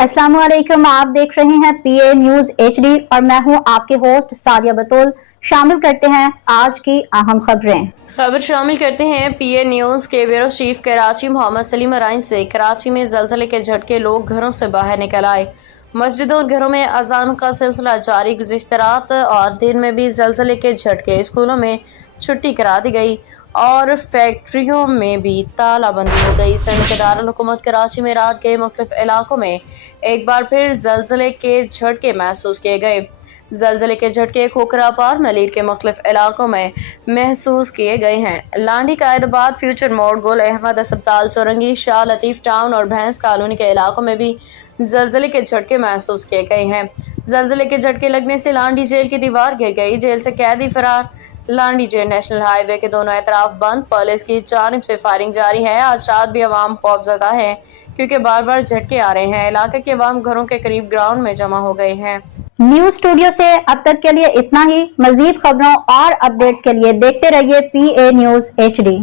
अस्सलाम वालेकुम, आप देख रहे हैं पीए न्यूज एचडी और मैं हूं आपके होस्ट सादिया बतूल। शामिल करते हैं आज की अहम खबर शामिल करते हैं पीए न्यूज के ब्यूरो चीफ कराची मोहम्मद सलीम अराइन से। कराची में जलजले के झटके, लोग घरों से बाहर निकल आए। मस्जिदों और घरों में अजान का सिलसिला जारी। गुज़िश्ता रात और दिन में भी जलजले के झटके, स्कूलों में छुट्टी करा दी गई और फैक्ट्रियों में भी तालाबंदी हो गई। संघ दारुल हुकूमत कराची में रात के मुख्तलिफ इलाकों में एक बार फिर जलजले के झटके महसूस किए गए। जलजले के झटके खोखरापार और मलीर के मुख्तलिफ इलाकों में महसूस किए गए हैं। लांडी, कायदाबाद, फ्यूचर मोड़, गुल अहमद अस्पताल, चौरंगी, शाह लतीफ टाउन और भैंस कॉलोनी के इलाकों में भी जलजले के झटके महसूस किए गए हैं। जलजले के झटके लगने से लांडी जेल की दीवार गिर गई, जेल से कैदी फरार। लांडी जेल नेशनल हाईवे के दोनों एतराफ बंद, पुलिस की जानिब से फायरिंग जारी है। आज रात भी अवाम खौफजदा है क्योंकि बार बार झटके आ रहे हैं। इलाके के अवाम घरों के करीब ग्राउंड में जमा हो गए हैं। न्यूज स्टूडियो से अब तक के लिए इतना ही। मजीद खबरों और अपडेट्स के लिए देखते रहिए पीए न्यूज एचडी।